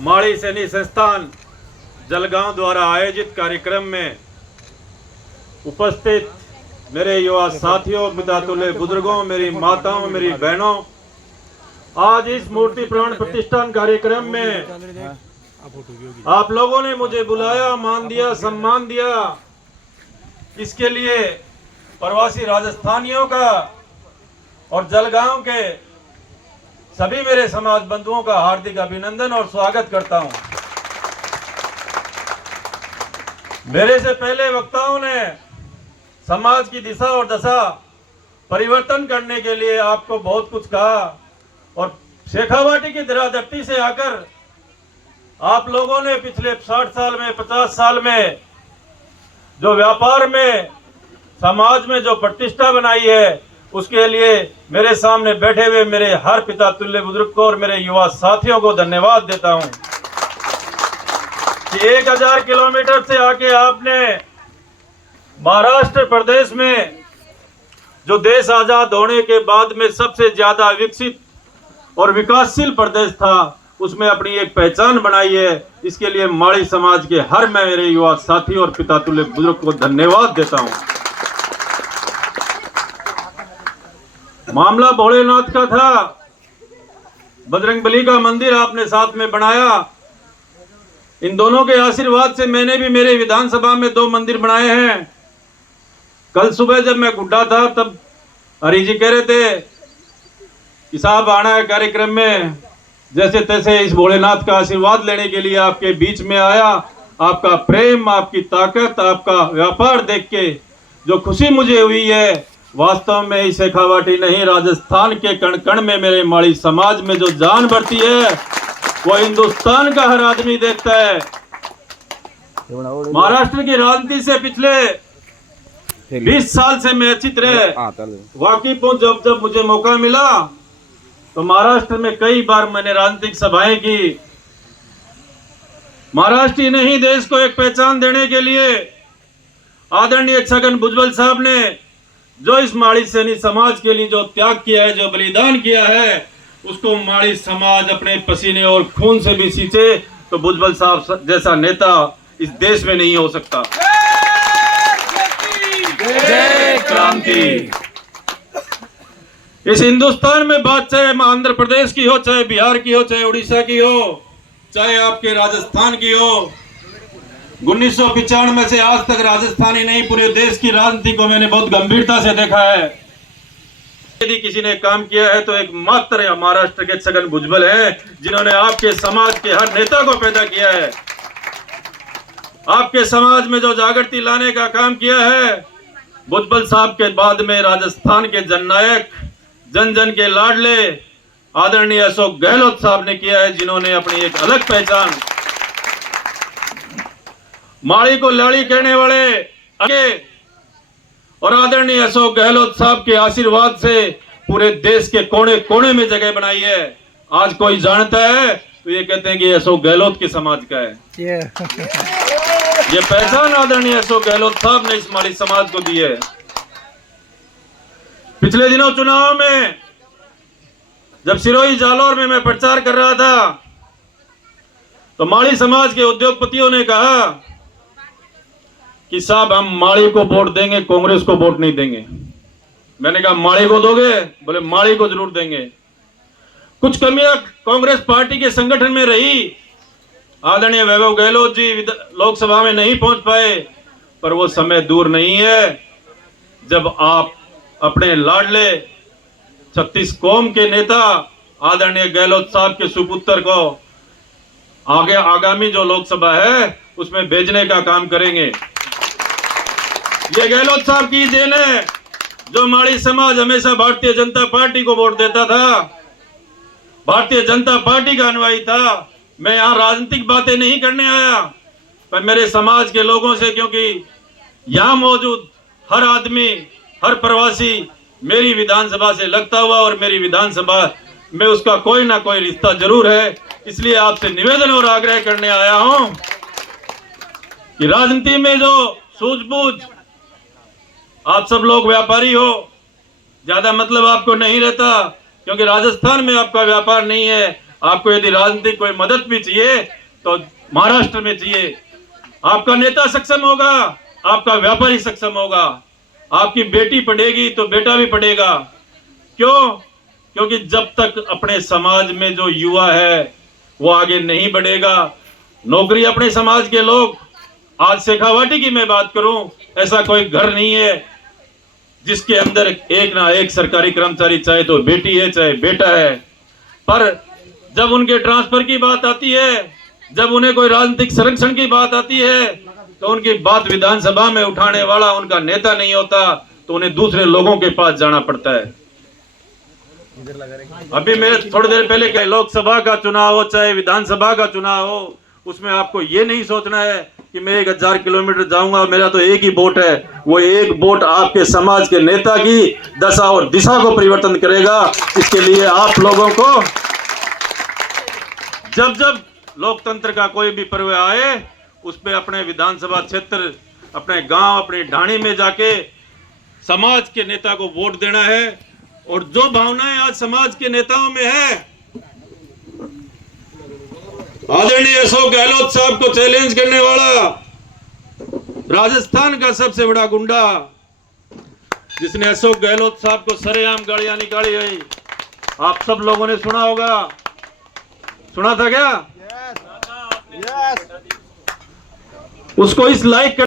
माड़ी सैनिक संस्थान जलगांव द्वारा आयोजित कार्यक्रम में उपस्थित मेरे युवा साथियों, पितातुल्य बुजुर्गों, मेरी माताओं, मेरी बहनों, आज इस मूर्ति प्राण प्रतिष्ठान कार्यक्रम में आप लोगों ने मुझे बुलाया, मान दिया, सम्मान दिया। इसके लिए प्रवासी राजस्थानियों का और जलगांव के सभी मेरे समाज बंधुओं का हार्दिक अभिनंदन और स्वागत करता हूं। मेरे से पहले वक्ताओं ने समाज की दिशा और दशा परिवर्तन करने के लिए आपको बहुत कुछ कहा और शेखावाटी की धराधरती से आकर आप लोगों ने पिछले 60 साल में, 50 साल में जो व्यापार में, समाज में जो प्रतिष्ठा बनाई है, उसके लिए मेरे सामने बैठे हुए मेरे हर पिता तुल्य बुजुर्ग को और मेरे युवा साथियों को धन्यवाद देता हूं कि 1000 किलोमीटर से आके आपने महाराष्ट्र प्रदेश में जो देश आजाद होने के बाद में सबसे ज्यादा विकसित और विकासशील प्रदेश था, उसमें अपनी एक पहचान बनाई है। इसके लिए माड़ी समाज के हर मैं मेरे युवा साथी और पिता तुल्य बुजुर्ग को धन्यवाद देता हूं। मामला भोलेनाथ का था, बजरंगबली का मंदिर आपने साथ में बनाया। इन दोनों के आशीर्वाद से मैंने भी मेरे विधानसभा में 2 मंदिर बनाए हैं। कल सुबह जब मैं गुड्डा था तब हरी जी कह रहे थे कि साहब आना है कार्यक्रम में, जैसे तैसे इस भोलेनाथ का आशीर्वाद लेने के लिए आपके बीच में आया। आपका प्रेम, आपकी ताकत, आपका व्यापार देख के जो खुशी मुझे हुई है, वास्तव में इस शेखावाटी नहीं, राजस्थान के कण कण में मेरे माड़ी समाज में जो जान बढ़ती है वो हिंदुस्तान का हर आदमी देखता है। महाराष्ट्र की राजनीति से पिछले 20 साल से मैं अच्छी तरह वाकिफ हूं। जब जब मुझे मौका मिला तो महाराष्ट्र में कई बार मैंने राजनीतिक सभाएं की। महाराष्ट्र ही नहीं, देश को एक पहचान देने के लिए आदरणीय छगन भुजबल साहब ने जो इस माड़ी सैनिक समाज के लिए जो त्याग किया है, जो बलिदान किया है, उसको माड़ी समाज अपने पसीने और खून से भी सींचे तो भुजबल साहब जैसा नेता इस देश में नहीं हो सकता। जय क्रांति। इस हिंदुस्तान में बात चाहे आंध्र प्रदेश की हो, चाहे बिहार की हो, चाहे उड़ीसा की हो, चाहे आपके राजस्थान की हो, 1995 से आज तक राजस्थान ही नहीं, पूरे देश की राजनीति को मैंने बहुत गंभीरता से देखा है। यदि किसी ने काम किया है तो एक मात्र महाराष्ट्र के छगन भुजबल है, जिन्होंने आपके समाज के हर नेता को पैदा किया है। आपके समाज में जो जागृति लाने का काम किया है, भुजबल साहब के बाद में राजस्थान के जननायक, जन जन के लाडले आदरणीय अशोक गहलोत साहब ने किया है, जिन्होंने अपनी एक अलग पहचान, माड़ी को लाड़ी कहने वाले आगे और आदरणीय अशोक गहलोत साहब के आशीर्वाद से पूरे देश के कोने कोने में जगह बनाई है। आज कोई जानता है तो ये कहते हैं कि अशोक गहलोत के समाज का है। ये पहचान आदरणीय अशोक गहलोत साहब ने इस माड़ी समाज को दी है। पिछले दिनों चुनाव में जब सिरोही जालौर में मैं प्रचार कर रहा था तो माड़ी समाज के उद्योगपतियों ने कहा कि साहब हम माड़ी को वोट देंगे, कांग्रेस को वोट नहीं देंगे। मैंने कहा माड़ी को दोगे? बोले माड़ी को जरूर देंगे। कुछ कमियां कांग्रेस पार्टी के संगठन में रही। आदरणीय वैभव गहलोत जी लोकसभा में नहीं पहुंच पाए, पर वो समय दूर नहीं है जब आप अपने लाडले 36 कौम के नेता आदरणीय गहलोत साहब के सुपुत्र को आगे आगामी जो लोकसभा है उसमें भेजने का काम करेंगे। ये गहलोत साहब की देन है, जो माड़ी समाज हमेशा भारतीय जनता पार्टी को वोट देता था, भारतीय जनता पार्टी का अनुयायी था। मैं यहाँ राजनीतिक बातें नहीं करने आया, पर मेरे समाज के लोगों से, क्योंकि यहाँ मौजूद हर आदमी, हर प्रवासी मेरी विधानसभा से लगता हुआ और मेरी विधानसभा में उसका कोई ना कोई रिश्ता जरूर है, इसलिए आपसे निवेदन और आग्रह करने आया हूं कि राजनीति में जो सूझबूझ, आप सब लोग व्यापारी हो, ज्यादा मतलब आपको नहीं रहता, क्योंकि राजस्थान में आपका व्यापार नहीं है। आपको यदि राजनीतिक कोई मदद भी चाहिए तो महाराष्ट्र में चाहिए। आपका नेता सक्षम होगा, आपका व्यापारी सक्षम होगा, आपकी बेटी पढ़ेगी तो बेटा भी पढ़ेगा। क्यों? क्योंकि जब तक अपने समाज में जो युवा है वो आगे नहीं बढ़ेगा, नौकरी अपने समाज के लोग, आज शेखावाटी की मैं बात करूं, ऐसा कोई घर नहीं है जिसके अंदर एक ना एक सरकारी कर्मचारी, चाहे तो बेटी है चाहे बेटा है। पर जब उनके ट्रांसफर की बात आती है, जब उन्हें कोई राजनीतिक संरक्षण की बात आती है, तो उनकी बात विधानसभा में उठाने वाला उनका नेता नहीं होता, तो उन्हें दूसरे लोगों के पास जाना पड़ता है। अभी मेरे थोड़ी देर पहले के लोकसभा का चुनाव हो चाहे विधानसभा का चुनाव हो, उसमें आपको ये नहीं सोचना है कि मैं 1000 किलोमीटर जाऊंगा, मेरा तो एक ही वोट है। वो एक वोट आपके समाज के नेता की दशा और दिशा को परिवर्तन करेगा। इसके लिए आप लोगों को जब जब लोकतंत्र का कोई भी पर्व आए, उस पे अपने विधानसभा क्षेत्र, अपने गांव, अपनी ढाणी में जाके समाज के नेता को वोट देना है। और जो भावनाएं आज समाज के नेताओं में है, आदरणीय अशोक गहलोत साहब को चैलेंज करने वाला राजस्थान का सबसे बड़ा गुंडा, जिसने अशोक गहलोत साहब को सरेआम गालियां निकाली है, आप सब लोगों ने सुना होगा। सुना था क्या? उसको इस लायक